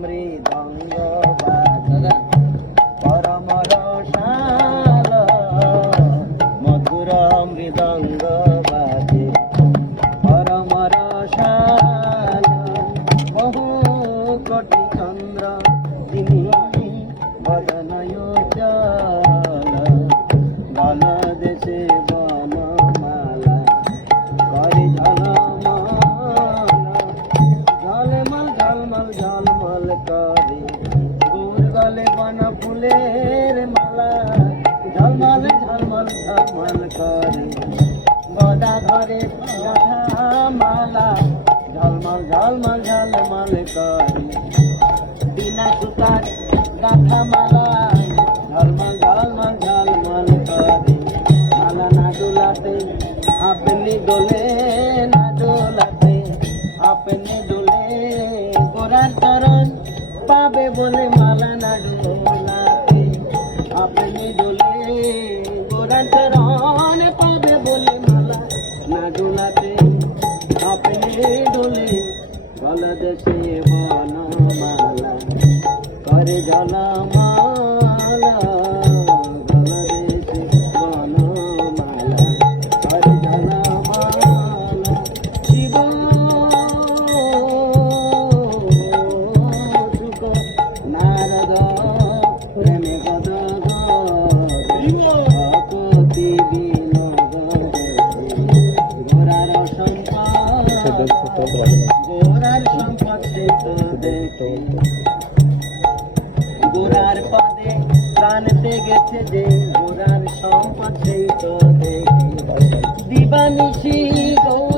মৃদঙ্গ বাজে পরম রসাল মধুর মৃদঙ্গ বাজে পরম রসাল বহু কোটি চন্দ্র তিনি বদনয় চল বল দেশে বনমালা করে ঝলমল ঝলমল করে গুর গলে বন ফুলের মালা ঝলমল ঝলমল ঝলমল করে গদা ধরে মালা ঝলমল ঝলমল ঝলমল করে বিনা সুতার গাথা মালা ঝলমল ঝলমল ঝলমল করে মালা না দোলাতে আপনি দোলে না দোলাতে আপনি দোলে গোরার চরণ পাবে বলে মালা না দোলাতে আপনি দোলে গোরার চরণ পাবে বলে মালা না দোলাতে আপনি দোলে গল দেশে বনমালা করে জলমালা গল দেশে বনমালা করে জলমালা শিব সুখ নারদ প্রেমে গদ ভকতি বিনোদ গোরার সম্পদ গোরার সম্পদ দেখে গোরার পদে প্রাণতে গেছে যে গোরার সম্পদ সেই তো দেখে দিবানিশি গৌর